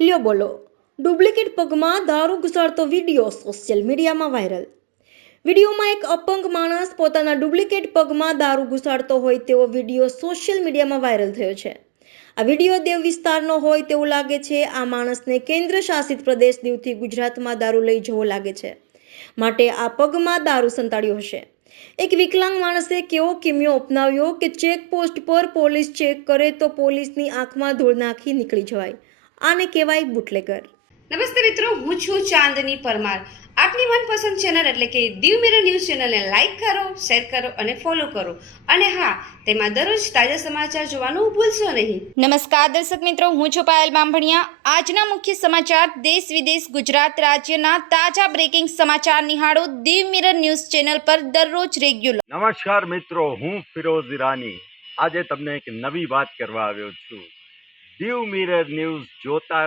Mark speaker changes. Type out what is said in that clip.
Speaker 1: લ્યો બોલો. ડુપ્લિકેટ પગમાં દારૂ ઘુસાડતો વીડિયો સોશિયલ મીડિયામાં વાયરલ. વિડીયોમાં એક અપંગ માણસ પોતાના ડુપ્લિકેટ પગમાં દારૂ ઘુસાડતો હોય તેવો વીડિયો સોશિયલ મીડિયામાં વાયરલ થયો છે. આ વીડિયો દેવ વિસ્તારનો હોય તેવું લાગે છે. આ માણસને કેન્દ્ર શાસિત પ્રદેશ દીવથી ગુજરાતમાં દારૂ લઈ જવો લાગે છે. માટે આ પગમાં દારૂ સંતાડ્યો હશે. એક વિકલાંગ માણસે કેવો કિમિયો અપનાવ્યો કે ચેક પોસ્ટ પર પોલીસ ચેક કરે તો પોલીસની આંખમાં ધૂળ નાખી નીકળી જવાય. આને કહેવાય બુટલેગર.
Speaker 2: નમસ્તે મિત્રો હું છું ચાંદની પરમાર. આપની મનપસંદ ચેનલ એટલે કે દીવ મિરર ન્યૂઝ ચેનલને લાઈક કરો શેર કરો અને ફોલો કરો. અને હા તેમાં દરરોજ તાજા સમાચાર જોવાનું ભૂલશો નહીં.
Speaker 3: નમસ્કાર દર્શક મિત્રો હું છું પાયલ બાંભણિયા આજના મુખ્ય સમાચાર દેશ વિદેશ ગુજરાત રાજ્યના તાજા બ્રેકિંગ સમાચાર નિહાળો દીવ મિરર ન્યૂઝ ચેનલ પર દરરોજ રેગ્યુલર
Speaker 4: નમસ્કાર મિત્રો હું ફિરોઝ ઈરાની. આજે તમને એક નવી વાત કરવા આવ્યો છું. દીવ મિરર ન્યૂઝ જોતા રહો.